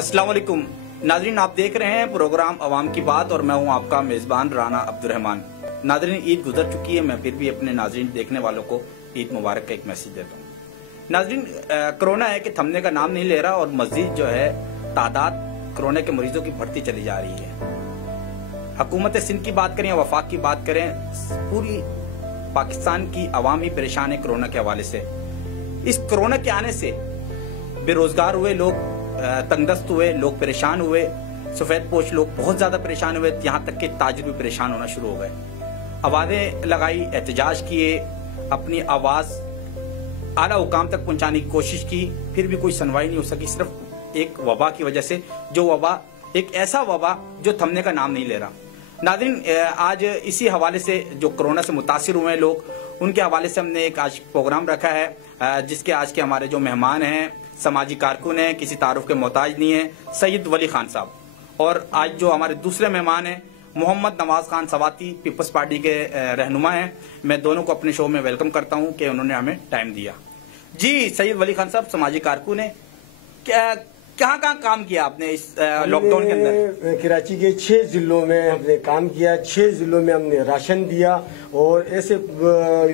अस्सलाम वालेकुम नाजरीन, आप देख रहे हैं प्रोग्राम अवाम की बात और मैं हूं आपका मेजबान राना अब्दुर्रहमान। नाजरीन, ईद गुजर चुकी है, मैं फिर भी अपने नाजरीन देखने वालों को ईद मुबारक का एक मैसेज देता हूं। नाजरीन, कोरोना है कि थमने का नाम नहीं ले रहा और मजीद जो है तादाद कोरोना के मरीजों की बढ़ती चली जा रही है। हुकूमत सिंध की बात करें या वफाक की बात करें, पूरी पाकिस्तान की अवाम ही परेशान है कोरोना के हवाले से। इस कोरोना के आने से बेरोजगार हुए लोग तंगदस्त हुए, लोग परेशान हुए, सफेद पोश लोग बहुत ज्यादा परेशान हुए, यहाँ तक कि ताजिर भी परेशान होना शुरू हो गए। आवाजें लगाई, एहतजाज किए, अपनी आवाज आला हुकाम तक पहुंचाने की कोशिश की, फिर भी कोई सुनवाई नहीं हो सकी, सिर्फ एक वबा की वजह से, जो वबा एक ऐसा वबा जो थमने का नाम नहीं ले रहा। नाज़रीन, आज इसी हवाले से जो कोरोना से मुतासिर हुए हैं लोग, उनके हवाले से हमने एक आज प्रोग्राम रखा है, जिसके आज के हमारे जो मेहमान हैं समाजी कारकुन हैं, किसी तारुफ के मोहताज नहीं है, सैयद वली खान साहब। और आज जो हमारे दूसरे मेहमान हैं मोहम्मद नवाज खान सवाती, पीपल्स पार्टी के रहनुमा हैं। मैं दोनों को अपने शो में वेलकम करता हूं कि उन्होंने हमें टाइम दिया। जी सैयद वली खान साहब, समाजी कारकुन है, कहाँ काम किया आपने इस लॉकडाउन के अंदर? कराची के 6 जिलों में हमने काम किया। 6 जिलों में हमने राशन दिया और ऐसे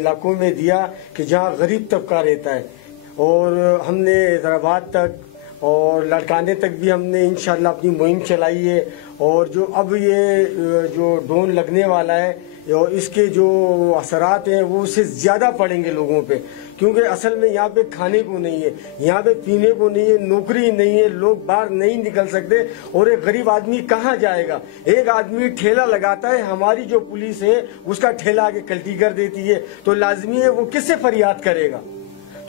इलाकों में दिया कि जहाँ गरीब तबका रहता है। और हमने हैदराबाद तक और लड़काने तक भी हमने इंशाल्लाह अपनी मुहिम चलाई है। और जो अब ये जो ड्रोन लगने वाला है और इसके जो असरात हैं वो उससे ज्यादा पड़ेंगे लोगों पे, क्योंकि असल में यहाँ पे खाने को नहीं है, यहाँ पे पीने को नहीं है, नौकरी नहीं है, लोग बाहर नहीं निकल सकते। और एक गरीब आदमी कहाँ जाएगा? एक आदमी ठेला लगाता है, हमारी जो पुलिस है उसका ठेला आगे कल्टी कर देती है, तो लाजमी है वो किससे फरियाद करेगा?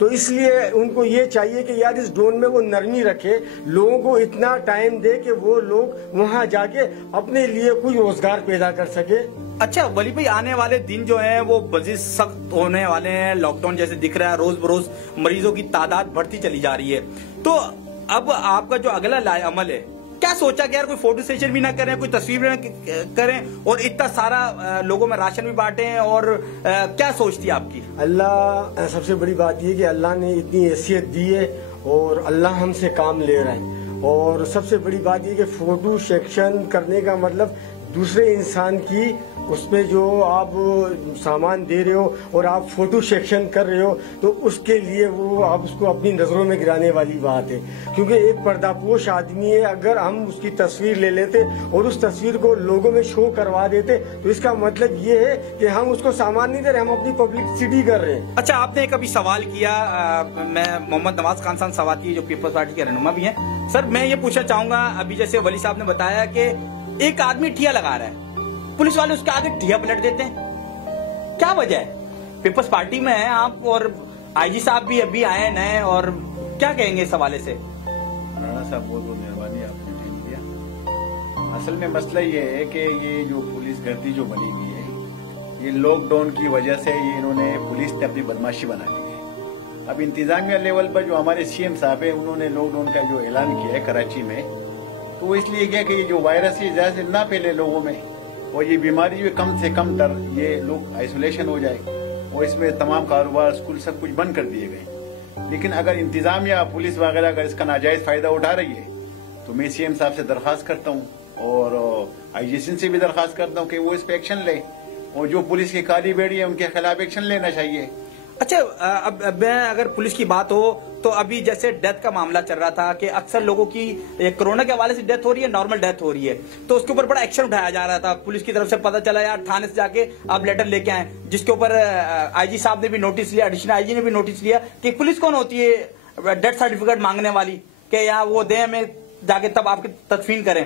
तो इसलिए उनको ये चाहिए कि यार इस ड्रोन में वो नरमी रखे, लोगों को इतना टाइम दे कि वो लोग वहाँ जाके अपने लिए कोई रोजगार पैदा कर सके। अच्छा वली भाई, आने वाले दिन जो हैं वो मजीद सख्त होने वाले हैं। लॉकडाउन जैसे दिख रहा है, रोज बरोज मरीजों की तादाद बढ़ती चली जा रही है। तो अब आपका जो अगला लाए अमल है, क्या सोचा कि यार कोई फोटो सेशन भी ना करें, कोई तस्वीर भी ना करें और इतना सारा लोगों में राशन भी बांटे, और क्या सोच थी आपकी? अल्लाह, सबसे बड़ी बात ये कि अल्लाह ने इतनी हैसियत दी है और अल्लाह हमसे काम ले रहा है। और सबसे बड़ी बात ये कि फोटो सेक्शन करने का मतलब दूसरे इंसान की उसमें जो आप सामान दे रहे हो और आप फोटो सेक्शन कर रहे हो, तो उसके लिए वो आप उसको अपनी नजरों में गिराने वाली बात है। क्योंकि एक पर्दापोश आदमी है, अगर हम उसकी तस्वीर ले लेते और उस तस्वीर को लोगों में शो करवा देते तो इसका मतलब ये है कि हम उसको सामान नहीं दे रहे, हम अपनी पब्लिसिटी कर रहे हैं। अच्छा, आपने कभी सवाल किया, मैं मोहम्मद नवाज खान साहब सवाती जो पीपल्स पार्टी के रहनुमा भी हैं, सर मैं ये पूछना चाहूंगा, अभी जैसे वली साहब ने बताया कि एक आदमी ठिया लगा रहा है, पुलिस वाले उसके आगे ठिया पलट देते हैं, क्या वजह है? पीपल्स पार्टी में है आप और आईजी साहब भी अभी आए नए, और क्या कहेंगे इस हवाले से? राणा साहब बहुत बहुत मेहरबानी, आपने टाइम दिया। असल में मसला ये है कि ये जो पुलिस गर्दी जो बनी हुई है, ये लॉकडाउन की वजह से ये इन्होंने पुलिस ने अपनी बदमाशी बना ली है। अब इंतजामिया लेवल पर जो हमारे सीएम साहब है, उन्होंने लॉकडाउन का जो ऐलान किया है कराची में, तो वो इसलिए किया कि ये जो वायरस है ज्यादा से ना फैले लोगों में, और ये बीमारी जो कम से कम तर ये लोग आइसोलेशन हो जाए। और इसमें तमाम कारोबार, स्कूल सब कुछ बंद कर दिए गए। लेकिन अगर इंतजामिया, पुलिस वगैरह अगर इसका नाजायज फायदा उठा रही है, तो मैं सीएम साहब से दरखास्त करता हूँ और आईजी सिंध से भी दरखास्त करता हूँ कि वो इस पे एक्शन ले, और जो पुलिस की काली बेड़ी है उनके खिलाफ एक्शन लेना चाहिए। अच्छा, अब अगर पुलिस की बात हो तो अभी जैसे डेथ का मामला चल रहा था कि अक्सर लोगों की कोरोना के हवाले से डेथ हो रही है, नॉर्मल डेथ हो रही है, तो उसके ऊपर बड़ा एक्शन उठाया जा रहा था। पुलिस की तरफ से पता चला यार थाने से जाके आप लेटर लेके आए, जिसके ऊपर आईजी साहब ने भी नोटिस लिया, एडिशनल आईजी ने भी नोटिस लिया कि पुलिस कौन होती है डेथ सर्टिफिकेट मांगने वाली, कि यहाँ वो दे हमें जाके तब आपकी तदफीन करें।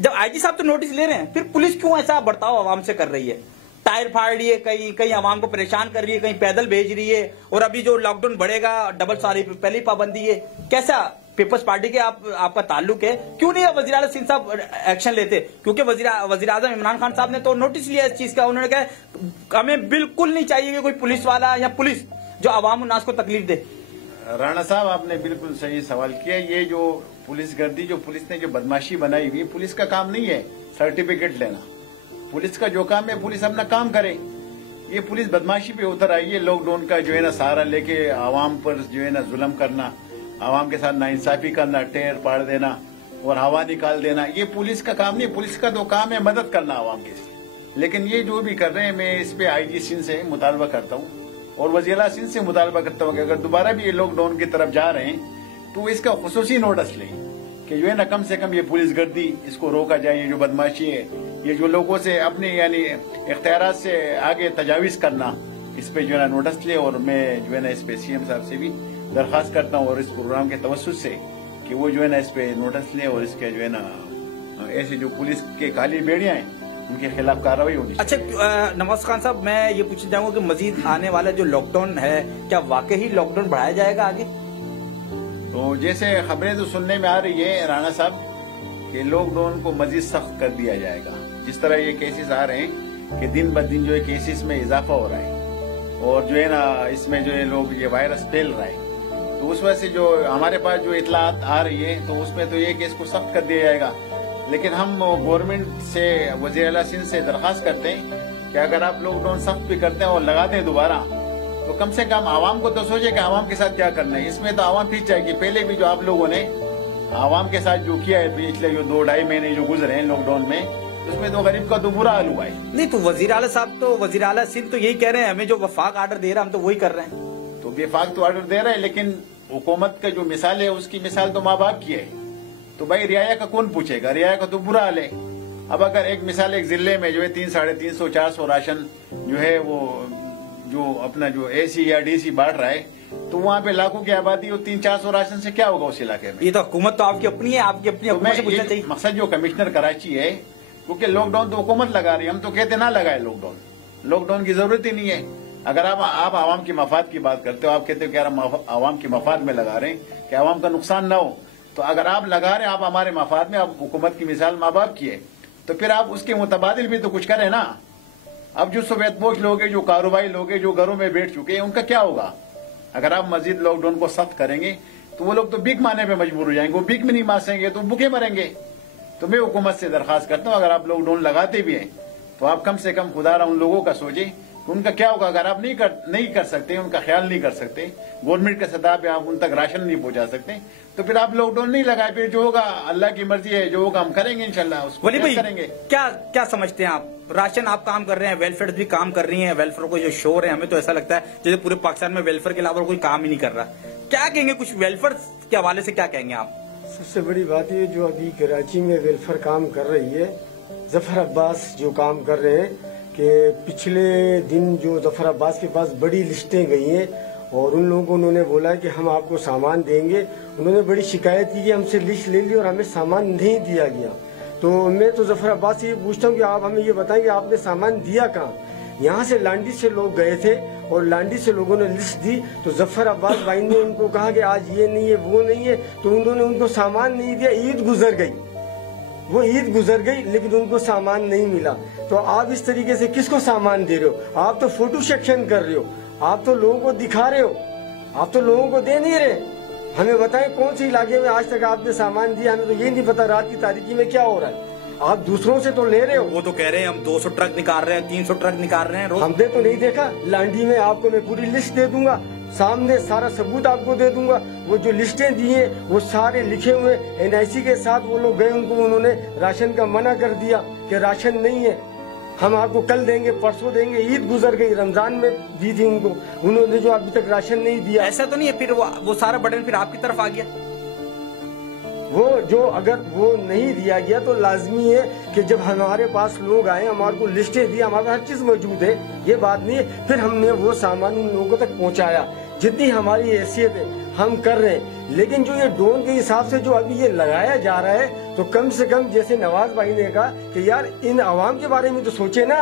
जब आईजी साहब तो नोटिस ले रहे हैं, फिर पुलिस क्यों ऐसा बर्ताव आवाम से कर रही है? टायर फाड़ रही है, कहीं आवाम को परेशान कर रही है, कहीं पैदल भेज रही है, और अभी जो लॉकडाउन बढ़ेगा डबल सारी पहली पाबंदी है। कैसा पीपल्स पार्टी के आपका ताल्लुक है? क्यों नहीं वजीर आला सिंध साहब एक्शन लेते? क्योंकि वजीर आजम इमरान खान साहब ने तो नोटिस लिया इस चीज का, उन्होंने कहा हमें बिल्कुल नहीं चाहिए कि कोई पुलिस वाला या पुलिस जो आवाम उन्नास को तकलीफ दे। राणा साहब, आपने बिल्कुल सही सवाल किया। ये जो पुलिस गर्दी, जो पुलिस ने जो बदमाशी बनाई हुई, पुलिस का काम नहीं है सर्टिफिकेट लेना। पुलिस का जो काम है, पुलिस अपना काम करे। ये पुलिस बदमाशी पे उतर आई है, लॉकडाउन का जो है ना सहारा लेके आवाम पर जो है ना जुल्म करना, आवाम के साथ नाइंसाफी करना, टेर पाड़ देना, اور हवा निकाल देना, ये पुलिस का काम नहीं। पुलिस का तो काम है मदद करना आवाम की। लेकिन ये जो भी कर रहे हैं, मैं इस पे IG सिंध से मुतालबा करता हूँ और वज़ीर-ए-आला सिंध से मुतालबा करता हूँ कि अगर दोबारा भी ये लोग लॉकडाउन की तरफ जा रहे हैं तो इसका खुसूसी नोटिस लें कि जो है ना कम से कम ये पुलिस गर्दी इसको रोका जाए। ये जो बदमाशी है, ये जो लोगों से अपने यानी इख्तियारात से आगे तजावीज करना, इस पे जो है ना नोटिस ले। और मैं जो है ना इस पे CM साहब से भी दरख्वास्त करता हूँ और इस प्रोग्राम के तवस्सुत से कि वो जो है ना इस पे नोटिस ले और इसके जो है ना ऐसे जो पुलिस के काली बेड़ियां हैं उनके खिलाफ कार्रवाई होनी चाहिए। अच्छा नवाज खान साहब, मैं ये पूछना चाहूंगा कि मजीद आने वाला जो लॉकडाउन है, क्या वाकई लॉकडाउन बढ़ाया जाएगा आगे? तो जैसे खबरें तो सुनने में आ रही है राणा साहब कि लॉकडाउन को मजीद सख्त कर दिया जाएगा। जिस तरह ये केसेस आ रहे हैं कि दिन ब दिन जो है केसेस में इजाफा हो रहा है और जो है ना इसमें जो है लोग ये वायरस फैल रहा है, तो उस वजह से जो हमारे पास जो इतलात आ रही है तो उसमें तो ये कि इसको सख्त कर दिया जाएगा। लेकिन हम गवर्नमेंट से, वज़ीर-ए-आला सिंध से दरख्वास्त करते हैं कि अगर आप लॉकडाउन सख्त भी करते हैं और लगाते हैं दोबारा, तो कम से कम आवाम को तो सोचे कि आवाम के साथ क्या करना है। इसमें तो आवाम पीछे जाएगी। पहले भी जो आप लोगों ने आवाम के साथ जो किया है पिछले जो 2-2.5 महीने जो गुजरे हैं लॉकडाउन में, उसमें तो गरीब का तो बुरा हाल हुआ है। नहीं तो वज़ीर-ए-आला साहब, तो वज़ीर-ए-आला सिंध तो यही कह रहे हैं, हमें जो वफाक आर्डर दे रहा हम तो वही कर रहे हैं। तो बेफाक तो आर्डर दे रहे हैं, लेकिन हुकूमत का जो मिसाल है उसकी मिसाल तो माँ बाप की है। तो भाई रियाया का कौन पूछेगा? रियाया का तो बुरा हाल है। अब अगर एक मिसाल एक जिले में जो है 300-350-400 राशन जो है वो जो अपना जो AC या DC बांट रहा है, तो वहाँ पे लाखों की आबादी और 300-400 राशन से क्या होगा उस इलाके में? ये तो हुकूमत तो आपकी अपनी है, आपकी अपनी हुकूमत से पूछना चाहिए। मकसद जो कमिश्नर कराची है, क्योंकि लॉकडाउन तो हुकूमत लगा रही है, हम तो कहते ना लगाए लॉकडाउन की जरूरत ही नहीं है। अगर आप आवाम की मफाद की बात करते हो, आप कहते हो कि हम आवाम की मफाद में लगा रहे हैं कि आवाम का नुकसान ना हो, तो अगर आप लगा रहे हैं आप हमारे मफाद में, आप हुकूमत की मिसाल माँ बाप की है, तो फिर आप उसके मुतबादिल भी तो कुछ करें ना। अब जो सवेतपोश लोग हैं, जो कारोबारी लोग हैं, जो घरों में बैठ चुके हैं, उनका क्या होगा? अगर आप मजीद लॉकडाउन को सख्त करेंगे तो वो लोग तो भीख मारने पे मजबूर हो जाएंगे। वो भीख में नहीं मासेंगे तो भूखे मरेंगे। तो मैं हुकूमत से दरखास्त करता हूँ, अगर आप लॉकडाउन लगाते भी हैं तो आप कम से कम खुदारा उन लोगों का सोचें कि उनका क्या होगा। अगर आप नहीं कर सकते, उनका ख्याल नहीं कर सकते, गवर्नमेंट के सतह पे आप उन तक राशन नहीं पहुंचा सकते, तो फिर आप लॉकडाउन नहीं लगाए। फिर जो होगा अल्लाह की मर्जी है, जो होगा हम करेंगे इंशाल्लाह, उसको करेंगे। क्या समझते हैं आप? राशन आप काम कर रहे हैं, वेलफेयर भी काम कर रही है, वेलफेयर को जो शोर है, हमें तो ऐसा लगता है जैसे पूरे पाकिस्तान में वेलफेयर के अलावा कोई काम ही नहीं कर रहा। क्या कहेंगे, कुछ वेलफेयर के हवाले से क्या कहेंगे आप? सबसे बड़ी बात ये जो अभी कराची में वेलफेयर काम कर रही है, जफर अब्बास जो काम कर रहे हैं कि पिछले दिन जो जफर अब्बास के पास बड़ी लिस्टें गई हैं और उन लोगों को उन्होंने बोला कि हम आपको सामान देंगे। उन्होंने बड़ी शिकायत की कि हमसे लिस्ट ले ली और हमें सामान नहीं दिया गया। तो मैं तो जफर अब्बास से ये पूछता हूँ कि आप हमें ये बताएं कि आपने सामान दिया कहाँ? यहाँ से लांडी से लोग गए थे और लांडी से लोगों ने लिस्ट दी, तो जफर अब्बास भाई ने उनको कहा कि आज ये नहीं है वो नहीं है, तो उन्होंने उनको सामान नहीं दिया। ईद गुजर गई, वो ईद गुजर गई लेकिन उनको सामान नहीं मिला। तो आप इस तरीके से किसको सामान दे रहे हो? आप तो फोटो सेक्शन कर रहे हो, आप तो लोगों को दिखा रहे हो, आप तो लोगों को दे नहीं रहे। हमें बताएं कौन से इलाके में आज तक आपने सामान दिया? हमें तो ये नहीं पता रात की तारीखी में क्या हो रहा है। आप दूसरों से तो ले रहे हो। वो तो कह रहे हैं हम 200 ट्रक निकाल रहे हैं, 300 ट्रक निकाल रहे हैं रोज। हमने तो नहीं देखा। लांडी में आपको मैं पूरी लिस्ट दे दूंगा, सामने सारा सबूत आपको दे दूंगा। वो जो लिस्टें दी हैं वो सारे लिखे हुए NIC के साथ। वो लोग गए, उनको उन्होंने राशन का मना कर दिया कि राशन नहीं है, हम आपको कल देंगे, परसों देंगे। ईद गुजर गई, रमजान में दी थी उनको, उन्होंने जो अभी तक राशन नहीं दिया। ऐसा तो नहीं है फिर वो सारा बटन फिर आपकी तरफ आ गया? वो जो अगर वो नहीं दिया गया तो लाजमी है कि जब हमारे पास लोग आए, हमारे को लिस्टें दी, हमारे पास हर चीज मौजूद है, ये बात नहीं है, फिर हमने वो सामान उन लोगों तक पहुंचाया। जितनी हमारी हैसियत है हम कर रहे हैं। लेकिन जो ये ड्रोन के हिसाब से जो अभी ये लगाया जा रहा है, तो कम से कम जैसे नवाज भाई ने कहा कि यार इन आवाम के बारे में तो सोचे ना।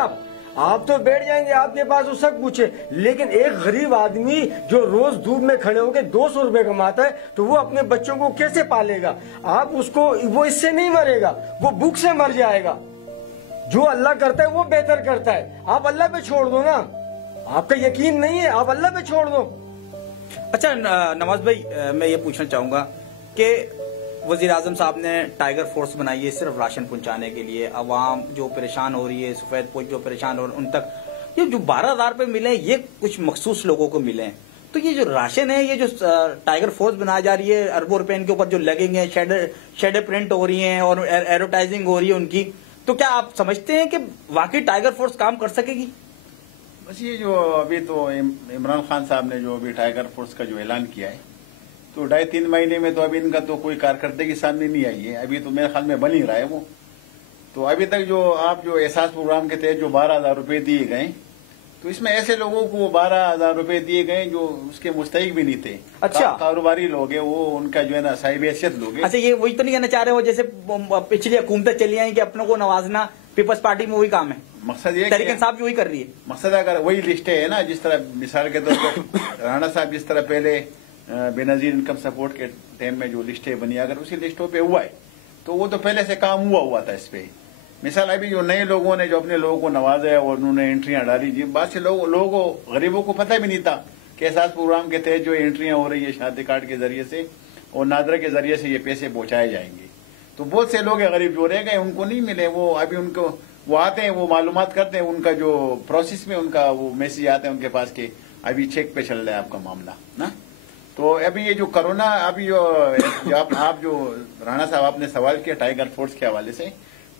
आप तो बैठ जाएंगे, आपके पास तो सब कुछ है, लेकिन एक गरीब आदमी जो रोज धूप में खड़े होकर 200 रुपए कमाता है, तो वो अपने बच्चों को कैसे पालेगा? आप उसको, वो इससे नहीं मरेगा, वो भूख से मर जाएगा। जो अल्लाह करता है वो बेहतर करता है। आप अल्लाह पे छोड़ दो ना, आपका यकीन नहीं है, आप अल्लाह पे छोड़ दो। अच्छा नवाज भाई, मैं ये पूछना चाहूंगा कि वजीर आजम साहब ने टाइगर फोर्स बनाई है सिर्फ राशन पहुंचाने के लिए। अवाम जो परेशान हो रही है, सफेद पोश जो परेशान हो रहे हैं, उन तक ये जो 12,000 रुपए मिले ये कुछ मखसूस लोगों को मिले हैं। تو یہ جو راشن ہے، یہ جو ٹائیگر فورس بنائی جا رہی ہے، اربوں روپے ان کے اوپر جو لگیں گے، شیڈر پرنٹ ہو رہی ہیں اور ایڈورٹائزنگ ہو رہی ہے ان کی، تو کیا آپ سمجھتے ہیں کہ واقعی ٹائیگر فورس کام کر سکے گی؟ بس یہ جو ابھی تو عمران خان صاحب نے جو ابھی ٹائیگر فورس کا جو اعلان کیا ہے، تو 2.5-3 مہینے میں تو ابھی ان کا تو کوئی کارکردگی سامنے نہیں آئی ہے. ابھی تو میرے خیال میں بن ہی رہا ہے وہ. تو ابھی تک جو آپ جو احساس پروگرام کے تحت جو 12,000 روپے دیے گئے، تو اس میں ایسے لوگوں کو 12,000 روپے دیے گئے جو اس کے مستحق بھی نہیں تھے. اچھا، کاروباری لوگ ہیں وہ، ان کا جو ہے نا صاحب حیثیت لوگ ہیں. اچھا، یہ وہی تو نہیں کہنا چاہ رہے ہو جیسے پچھلی حکومتیں چلی آئیں کہ اپنوں کو نوازنا، پیپلز پارٹی میں وہی کام ہے، مقصد یہ تحریک انصاف بھی وہی کر رہی ہے. مقصد اگر وہی لسٹیں ہے نا، جس طرح مثال کے طور پر رانا صاحب جس طرح پہلے بے نظیر انکم سپورٹ کے ٹائم میں جو لسٹیں بنی، اگر اسی لسٹوں پہ ہوا ہے تو وہ تو پہلے سے کام ہوا تھا اس پہ. مثال ابھی جو نئے لوگوں نے جو اپنے لوگوں کو نوازا ہے اور انہوں نے انٹریاں ڈالی، جی بعض سے لوگوں غریبوں کو پتہ بھی نہیں تھا کہ احساس پروگرام کے تحت جو انٹریاں ہو رہی ہے شادی کارڈ کے ذریعے سے اور نادرا کے ذریعے سے یہ پیسے پہنچائے جائیں گے. تو بہت سے لوگ غریب جو رہ گئے ان کو نہیں ملے. وہ ابھی ان کو وہ آتے ہیں، وہ معلومات کرتے ہیں، ان کا جو پروسیس میں ان کا وہ میسج آتا ہے ان کے پاس کہ ابھی چیک پہ چل رہا ہے آپ کا معاملہ نا. تو ابھی یہ جو کرونا، ابھی آپ جو رانا صاحب آپ نے سوال کیا ٹائیگر فورس کے حوالے سے،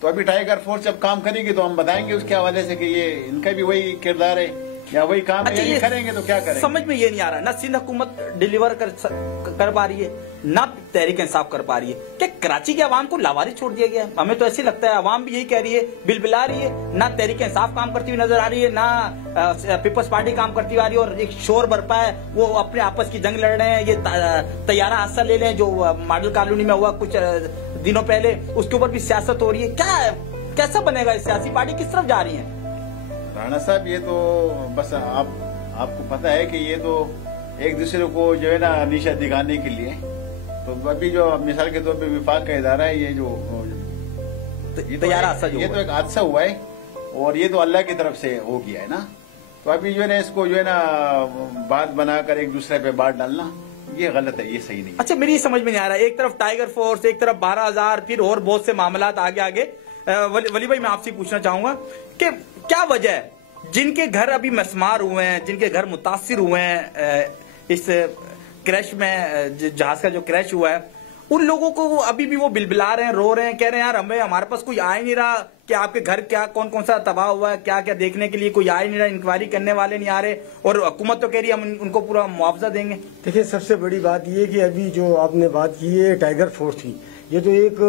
تو ابھی ٹائیگر فورس جب کام کرے گی تو ہم بتائیں گے اس کے حوالے سے کہ یہ ان کا بھی وہی کردار ہے یا وہی کام ہے. یہ کریں گے تو کیا کریں؟ سمجھ میں یہ نہیں آ رہا، نہ سندھ حکومت ڈیلیور کر پا رہی ہے، نہ تحریک انصاف کر پا رہی ہے. کیا کراچی کے عوام کو لاوارث چھوڑ دیا گیا ہے؟ ہمیں تو ایسے لگتا ہے عوام بھی یہی کہہ رہی ہے، بل بلا رہی ہے. نہ تحریک انصاف کام کرتی ہوئی نظر آ رہی ہے، نہ پیپلز پارٹی کام کرتی ہوئی آ رہی ہے، اور ایک شور برپا ہے، وہ اپنے آپس کی جنگ لڑ رہے ہیں. یہ طیارہ حادثہ لے لیں جو ماڈل کالونی میں ہوا کچھ دنوں پہلے، اس کے اوپر بھی سیاست ہو رہی ہے. کیا کیسا بنے گا؟ سیاسی پارٹی کس طرف جا رہی ہیں؟ رانا صاحب یہ تو بس آپ کو پتا ہے کہ یہ تو ایک دوسرے کو جو ہے نا نیشہ دکھانے کے لیے. تو ابھی جو مثال کے طور پہ وفاق کا ادارہ ہے، یہ جو طیارہ حادثہ یہ تو ایک حادثہ ہوا ہے اور یہ تو اللہ کی طرف سے ہو گیا ہے نا. تو ابھی جو ہے نا اس کو جو ہے نا بات بنا کر ایک دوسرے پہ بات ڈالنا یہ غلط ہے، یہ صحیح نہیں. اچھا، میری سمجھ میں نہیں آ رہا، ایک طرف ٹائیگر فورس، ایک طرف 12,000، پھر اور بہت سے معاملات آگے. ولی بھائی میں آپ سے پوچھنا چاہوں گا کہ کیا وجہ ہے جن کے گھر ابھی مسمار ہوئے ہیں، جن کے گھر متاثر ہوئے ہیں اس کریش میں، جہاز کا جو کریش ہوا ہے، ان لوگوں کو ابھی بھی وہ بلبلا رہے ہیں، رو رہے ہیں، کہہ رہے ہیں یار ہمارے پاس کوئی آ ہی نہیں رہا کہ آپ کے گھر کیا کون سا تباہ ہوا ہے، کیا دیکھنے کے لیے کوئی آ ہی نہیں رہا، انکوائری کرنے والے نہیں آ رہے، اور حکومت تو کہہ رہی ہے ہم ان کو پورا معاوضہ دیں گے. دیکھیں، سب سے بڑی بات یہ کہ ابھی جو آپ نے بات کی ہے ٹائیگر فورس کی، یہ تو ایک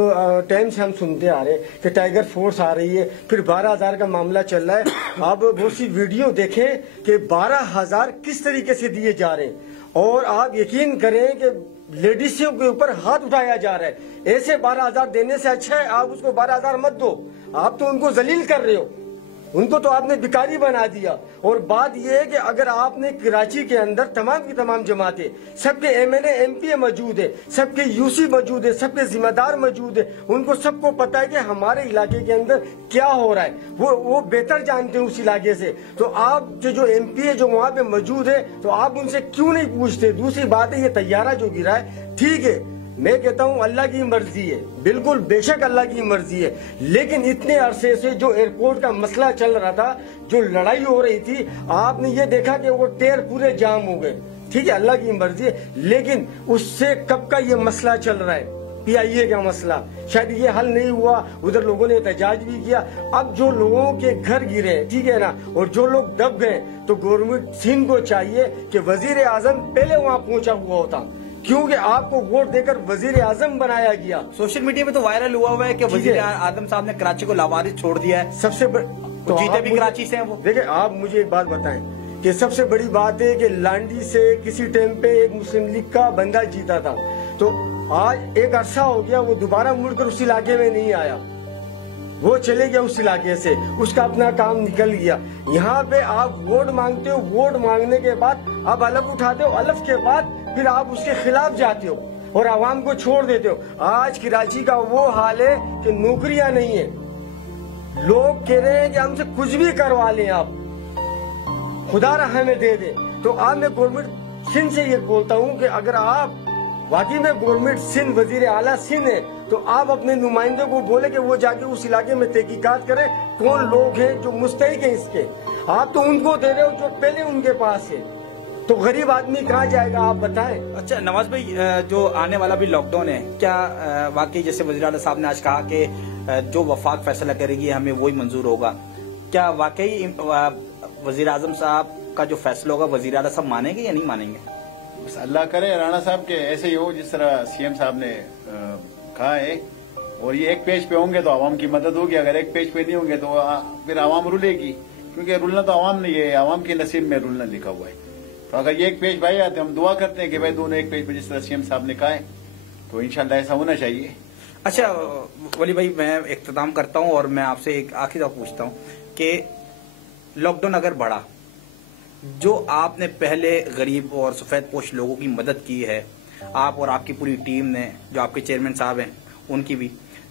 ٹائم سے ہم سنتے آ رہے ہیں کہ ٹائیگر فورس آ رہی ہے، پھر 12,000 کا معاملہ چل رہا ہے. آپ بہت سی ویڈیو دیکھیں کہ 12,000 کس طریقے سے دیے جا رہے ہیں، اور آپ یقین کریں کہ لیڈیزوں کے اوپر ہاتھ اٹھایا جا رہا ہے. ایسے 12,000 دینے سے اچھا ہے آپ اس کو 12,000 مت دو، آپ تو ان کو ذلیل کر رہے ہو، ان کو تو آپ نے بھکاری بنا دیا. اور بات یہ ہے کہ اگر آپ نے کراچی کے اندر تمام کی تمام جماعتیں، سب کے M N A M P A موجود ہے، سب کے یو سی موجود ہے، سب کے ذمہ دار موجود ہے، ان کو سب کو پتا ہے کہ ہمارے علاقے کے اندر کیا ہو رہا ہے، وہ بہتر جانتے ہیں اس علاقے سے. تو آپ جو ایم پی اے جو وہاں پہ موجود ہے تو آپ ان سے کیوں نہیں پوچھتے؟ دوسری بات ہے، یہ طیارہ جو گرا ہے، ٹھیک ہے، میں کہتا ہوں اللہ کی مرضی ہے، بالکل بے شک اللہ کی مرضی ہے، لیکن اتنے عرصے سے جو ایئرپورٹ کا مسئلہ چل رہا تھا، جو لڑائی ہو رہی تھی، آپ نے یہ دیکھا کہ وہ ٹیر پورے جام ہو گئے. ٹھیک ہے، اللہ کی مرضی ہے، لیکن اس سے کب کا یہ مسئلہ چل رہا ہے، پی آئی اے کا مسئلہ، شاید یہ حل نہیں ہوا. ادھر لوگوں نے احتجاج بھی کیا. اب جو لوگوں کے گھر گرے، ٹھیک ہے نا، اور جو لوگ دب گئے، تو گورنمنٹ سندھ کو چاہیے کہ وزیر اعظم پہلے وہاں پہنچا ہوا ہوتا، کیونکہ آپ کو ووٹ دے کر وزیر اعظم بنایا گیا. سوشل میڈیا پہ تو وائرل ہوا ہے کہ وزیر اعظم صاحب نے کراچی کو لاوارث چھوڑ دیا ہے. سب سے جیتے بھی کراچی سے ہیں وہ. دیکھیں، آپ مجھے ایک بات بتائیں کہ سب سے بڑی بات ہے کہ لانڈی سے کسی ٹائم پہ ایک مسلم لیگ کا بندہ جیتا تھا، تو آج ایک عرصہ ہو گیا وہ دوبارہ مڑ کر اس علاقے میں نہیں آیا، وہ چلے گیا اس علاقے سے، اس کا اپنا کام نکل گیا. یہاں پہ آپ ووٹ مانگتے ہو، ووٹ مانگنے کے بعد آپ الف اٹھاتے ہو، الف کے بعد پھر آپ اس کے خلاف جاتے ہو اور عوام کو چھوڑ دیتے ہو. آج کراچی کا وہ حال ہے کہ نوکریاں نہیں ہیں، لوگ کہہ رہے ہیں کہ ہم سے کچھ بھی کروا لیں، آپ خدا رہا ہمیں دے دیں. تو آپ میں گورنمنٹ سندھ سے یہ بولتا ہوں کہ اگر آپ واقعی میں گورنمنٹ سندھ وزیر اعلیٰ سندھ ہے تو آپ اپنے نمائندوں کو بولے کہ وہ جا کے اس علاقے میں تحقیقات کریں کون لوگ ہیں جو مستحق ہیں اس کے. آپ تو ان کو دے رہے ہو جو پہلے ان کے پاس ہے. तो गरीब आदमी कहाँ जाएगा, आप बताएं। अच्छा नवाज भाई, जो आने वाला भी लॉकडाउन है, क्या वाकई जैसे वज़ीर आला साहब ने आज कहा कि जो वफाक फैसला करेगी हमें वही मंजूर होगा, क्या वाकई वज़ीर आज़म साहब का जो फैसला होगा वज़ीर आला साहब मानेंगे या नहीं मानेंगे? बस अल्लाह करे राणा साहब के ऐसे ही हो जिस तरह सीएम साहब ने कहा है, और ये एक पेज पे होंगे तो आवाम की मदद होगी, अगर एक पेज पे नहीं होंगे तो फिर आवाम रुलेगी, क्योंकि रुलना तो आवाम नहीं है, आवाम के नसीब में रुलना लिखा हुआ है। तो अगर ये एक पेज भाई आते, हम दुआ करते हैं कि भाई दोनों एक पेज पे जिस तरह सीएम साहब ने कहा है, तो इंशाल्लाह ऐसा होना चाहिए। अच्छा वली भाई, मैं इख्तिताम करता हूँ और मैं आपसे एक आखिरी बात पूछता हूँ कि लॉकडाउन अगर बढ़ा, जो आपने पहले गरीब और सफेद पोश लोगों की मदद की है, आप और आपकी पूरी टीम ने, जो आपके चेयरमैन साहब हैं उनकी भी,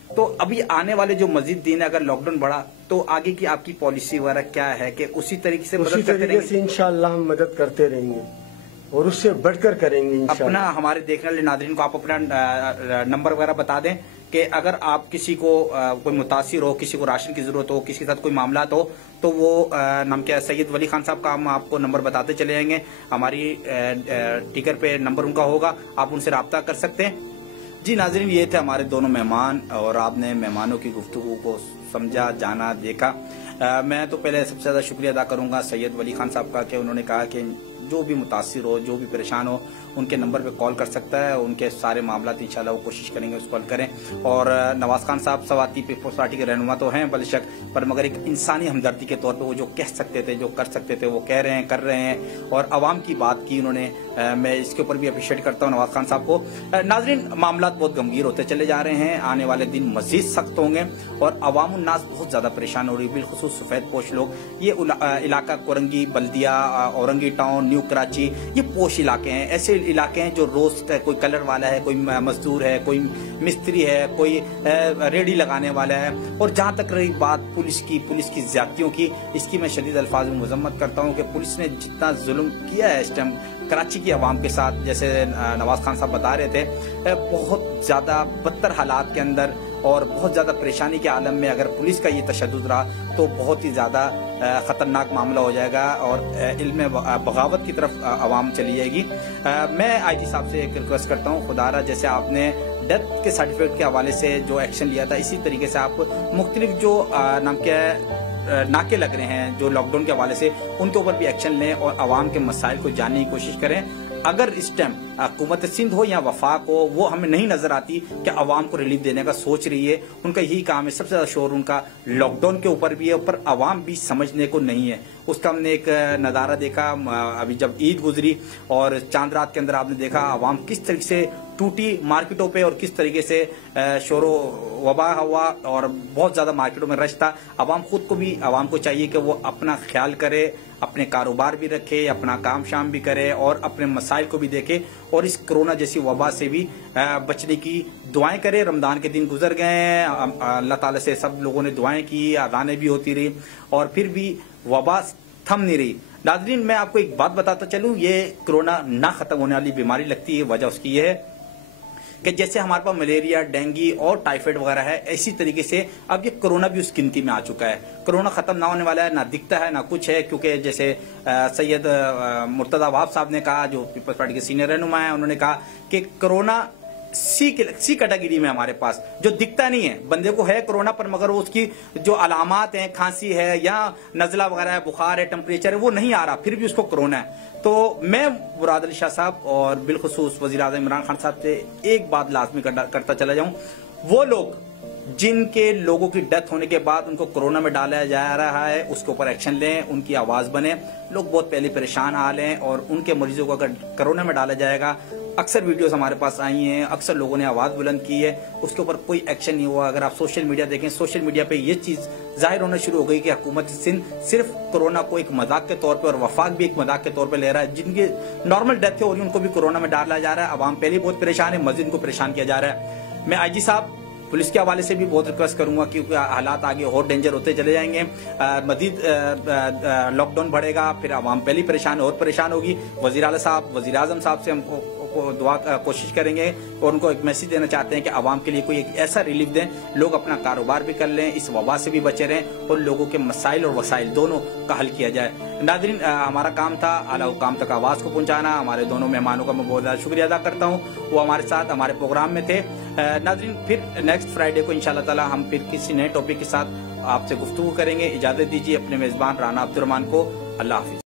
तो अभी आने वाले जो मजीद दिन अगर लॉकडाउन बढ़ा तो आगे की आपकी पॉलिसी वगैरह क्या है कि उसी तरीके से मदद करते रहेंगे? इंशाल्लाह हम मदद करते रहेंगे और उससे बढ़कर करेंगे इंशाल्लाह। अपना हमारे देखने वाले नाज़रीन को आप अपना नंबर वगैरह बता दें कि अगर आप किसी को कोई मुतासिर हो, किसी को राशन की जरूरत हो, किसी के साथ कोई मामला हो, तो वो नाम क्या है, सैयद वली खान साहब का हम आपको नंबर बताते चले जाएंगे। हमारी टिकर पे नंबर उनका होगा, आप उनसे रब्ता कर सकते हैं। जी नाज़रीन, ये थे हमारे दोनों मेहमान और आपने मेहमानों की गुफ्तगू को समझा, जाना, देखा। मैं तो पहले सबसे ज़्यादा शुक्रिया अदा करूंगा सैयद वली खान साहब का कि उन्होंने कहा कि जो भी मुतासिर हो, जो भी परेशान हो, उनके नंबर पे कॉल कर सकता है, उनके सारे मामला इंशाल्लाह वो कोशिश करेंगे उस कॉल करें। और नवाज खान साहब सवाती पीपल्स पार्टी के रहनुमा तो हैं बेशक, पर मगर एक इंसानी हमदर्दी के तौर पे वो जो कह सकते थे, जो कर सकते थे, वो कह रहे हैं, कर रहे हैं और आवाम की बात की उन्होंने। मैं इसके ऊपर भी अप्रिशिएट करता हूँ नवाज खान साहब को। नाजरीन, मामला बहुत गंभीर होते चले जा रहे हैं, आने वाले दिन मजीद सख्त होंगे और अवाम उन्नास बहुत ज्यादा परेशान हो रही है, बिलखुसूस सफेद पोश लोग। ये इलाका कोरंगी, बल्दिया, औरंगी टाउन, न्यू कराची, ये पोश इलाके हैं, ऐसे इलाके हैं जो रोस्ट है, कोई कलर वाला है, कोई मजदूर है, कोई मिस्त्री है, कोई रेडी लगाने वाला है। और जहां तक रही बात पुलिस की ज्यादतियों की, इसकी मैं शदीद अल्फाज में मजम्मत करता हूं कि पुलिस ने जितना जुल्म किया है इस टाइम कराची की आवाम के साथ, जैसे नवाज खान साहब बता रहे थे, बहुत ज्यादा बदतर हालात के अंदर और बहुत ज्यादा परेशानी के आलम में अगर पुलिस का ये तशद्दुद रहा तो बहुत ही ज्यादा खतरनाक मामला हो जाएगा और इल्म बगावत की तरफ आवाम चली जाएगी। मैं आईजी साहब से एक रिक्वेस्ट करता हूँ, खुदारा जैसे आपने डेथ के सर्टिफिकेट के हवाले से जो एक्शन लिया था, इसी तरीके से आप मुख्तलिफ जो नाम क्या है नाके लग रहे हैं जो लॉकडाउन के हवाले से, उनके ऊपर भी एक्शन लें और आवाम के मसाइल को जानने की कोशिश करें। अगर इस टाइम हुकूमत सिंध हो या वफाक हो, वो हमें नहीं नजर आती कि आवाम को रिलीफ देने का सोच रही है। उनका यही काम है, सबसे ज्यादा शोर उनका लॉकडाउन के ऊपर भी है, पर आवाम भी समझने को नहीं है। उसका हमने एक नज़ारा देखा अभी जब ईद गुजरी और चांद रात के अंदर आपने देखा आवाम किस तरीके से टूटी मार्केटों पे और किस तरीके से शोरो वबा हुआ और बहुत ज्यादा मार्केटों में रश था। आवाम खुद को भी, आवाम को चाहिए कि वो अपना ख्याल करे, अपने कारोबार भी रखे, अपना काम शाम भी करे और अपने मसाइल को भी देखे और इस कोरोना जैसी वबा से भी बचने की दुआएं करे। रमजान के दिन गुजर गए हैं, अल्लाह ताला से सब लोगों ने दुआएं की, अज़ानें भी होती रही और फिर भी वबा थम नहीं रही। नाज़रीन, मैं आपको एक बात बताता चलूं, ये कोरोना ना खत्म होने वाली बीमारी लगती है। वजह उसकी ये है कि जैसे हमारे पास मलेरिया, डेंगू और टाइफाइड वगैरह है, इसी तरीके से अब ये कोरोना भी उस गिनती में आ चुका है। कोरोना खत्म ना होने वाला है, ना दिखता है ना कुछ है, क्योंकि जैसे सैयद मुर्तजा वहाब साहब ने कहा, जो पीपल्स पार्टी के सीनियर रहनुमा है, उन्होंने कहा कि कोरोना सी कैटेगरी में हमारे पास जो दिखता नहीं है, बंदे को है कोरोना पर मगर वो उसकी जो अलामात हैं, खांसी है या नजला वगैरह है, बुखार है, टेम्परेचर है, वो नहीं आ रहा, फिर भी उसको कोरोना है। तो मैं मुराद अली शाह साहब और बिलखुसूस वज़ीर आज़म इमरान खान साहब से एक बात लाजमी करता चला जाऊं, वो लोग जिनके लोगों की डेथ होने के बाद उनको कोरोना में डाला जा रहा है, उसके ऊपर एक्शन लें, उनकी आवाज बने। लोग बहुत पहले परेशान हाल हैं और उनके मरीजों को अगर कोरोना में डाला जाएगा, अक्सर वीडियोस हमारे पास आई हैं, अक्सर लोगों ने आवाज बुलंद की है, उसके ऊपर कोई एक्शन नहीं हुआ। अगर आप सोशल मीडिया देखें, सोशल मीडिया पे ये चीज जाहिर होना शुरू हो गई कि हुकूमत सिंध सिर्फ कोरोना को एक मजाक के तौर पे और वफाक भी एक मजाक के तौर पे ले रहा है। जिनकी नॉर्मल डेथ हो रही है उनको भी कोरोना में डाला जा रहा है। अवाम पहले बहुत परेशान है, मजीद इनको परेशान किया जा रहा है। मैं आईजी साहब पुलिस के हवाले से भी बहुत रिक्वेस्ट करूंगा क्योंकि हालात आगे और डेंजर होते चले जाएंगे, मजीद लॉकडाउन बढ़ेगा, फिर आवाम पहले परेशान और परेशान होगी। वज़ीर आला साहब, वज़ीर आज़म साहब से हमको कोशिश करेंगे और उनको एक मैसेज देना चाहते हैं कि आवाम के लिए कोई एक ऐसा रिलीफ दें, लोग अपना कारोबार भी कर लें, इस वबा से भी बचे रहें और लोगों के मसाइल और वसाइल दोनों का हल किया जाए। नाज़रीन, हमारा काम था आला हुकाम तक आवाज को पहुंचाना। हमारे दोनों मेहमानों का मैं बहुत ज्यादा शुक्रिया अदा करता हूं, वो हमारे साथ हमारे प्रोग्राम में थे। नाज़रीन, फिर नेक्स्ट फ्राइडे को इंशाल्लाह ताला हम फिर किसी नए टॉपिक के साथ आपसे गुफ्तगू करेंगे। इजाजत दीजिए अपने मेजबान राना अब्दुल रहमान को। अल्लाह हाफिज।